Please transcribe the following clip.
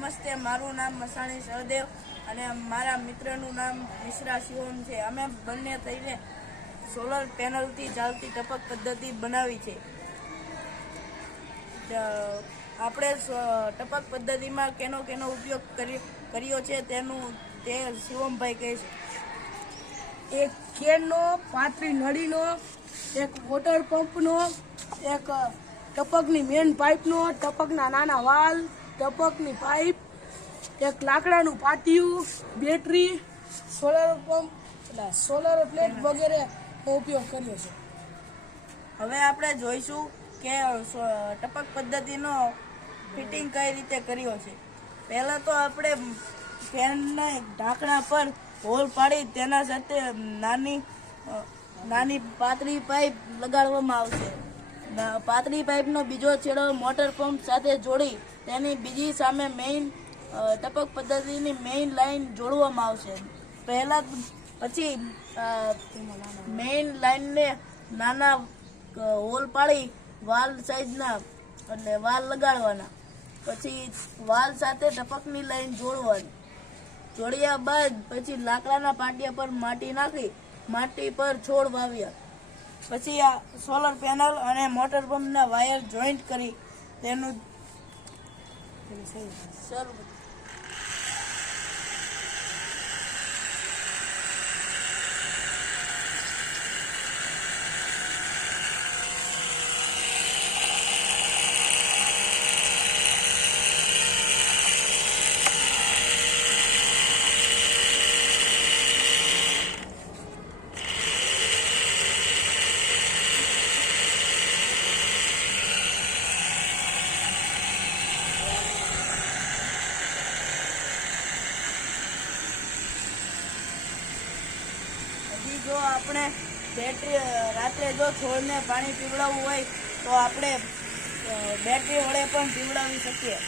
નમસ્તે, મારું નામ મસાણી સહદેવ અને મારા મિત્રનું નામ મિશ્રા શિવમ છે. અમે બંને થઈને સોલર પેનલથી ચાલતી ટપક પદ્ધતિ બનાવી છે. આપણે ટપક પદ્ધતિમાં કેનો કેનો ઉપયોગ કરી- કર્યો છે તેનું તે શિવમભાઈ કહે છે એક કેનનો પાતળી નળીનો, એક વોટર પંપનો, એક ટપકની મેન પાઇપનો, ટપકના નાના વાલ ટપકની પાઇપ, એક લાકડાનું પાટિયું, બેટરી સોલર પંપ એટલે સોલર પ્લેટ વગેરે ઉપયોગ કર્યો છે. હવે આપણે જોઈશું કે ટપક પદ્ધતિનો ફિટિંગ કઈ રીતે કર્યો છે. પહેલાં તો આપણે ફેનના ઢાંકણા પર હોલ પાડી, તેના સાથે નાની નાની પાતળી પાઇપ લગાડવામાં આવશે. પાતળી પાઇપનો બીજો છેડો મોટર પંપ સાથે જોડી તેની બીજી સામે મેઇન ટપક પદ્ધતિની મેઇન લાઈન જોડવામાં આવશે. પહેલાં પછી મેઇન લાઈનને નાના હોલ પાડી વાલ સાઈઝના એટલે વાલ લગાડવાના. પછી વાલ સાથે ટપકની લાઈન જોડવાની. જોડ્યા બાદ પછી લાકડાના પાટિયા પર માટી નાખી, માટી પર છોડ વાવ્યા. પછી આ સોલર પેનલ અને મોટર પંપના વાયર જોઈન્ટ કરી તેનું શરૂ હજી જો આપણે બેટરી, રાત્રે જો છોડને પાણી પીવડાવવું હોય તો આપણે બેટરી વડે પણ પીવડાવી શકીએ.